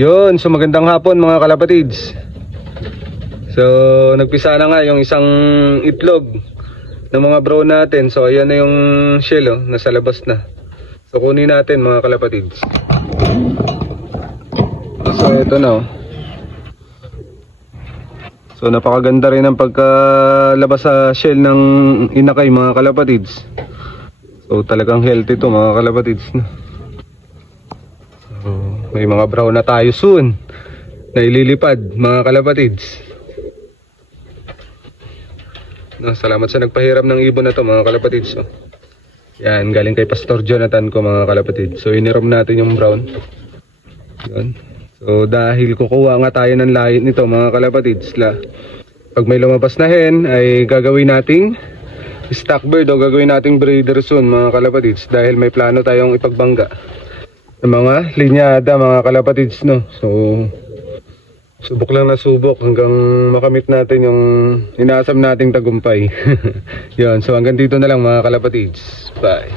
Yun, so magandang hapon mga kalapatids. So nagpisa na nga yung isang itlog ng mga bro natin. So ayan na yung shell, oh, nasa labas na. So kunin natin mga kalapatids. So ito na, oh. So napakaganda rin ang pagkalabas sa shell ng inakay mga kalapatids. So talagang healthy to mga kalapatids, no? So may mga brown na tayo soon na ililipad mga kalapatids, no? Salamat sa nagpahiram ng ibon na to mga kalapatids, oh. Yan, galing kay Pastor Jonathan ko mga kalapatids. So inirom natin yung brown. Yan. So dahil kukuha nga tayo ng lahi nito mga kalapatids, pag may lumabas na hen ay gagawin nating stock bird o gagawin nating breeder soon mga kalapatids, dahil may plano tayong ipagbangga ng mga linyada mga kalapatids, no? So subok lang na subok hanggang makamit natin yung inaasam nating tagumpay. Yan, so hanggang dito na lang mga kalapatids. Bye.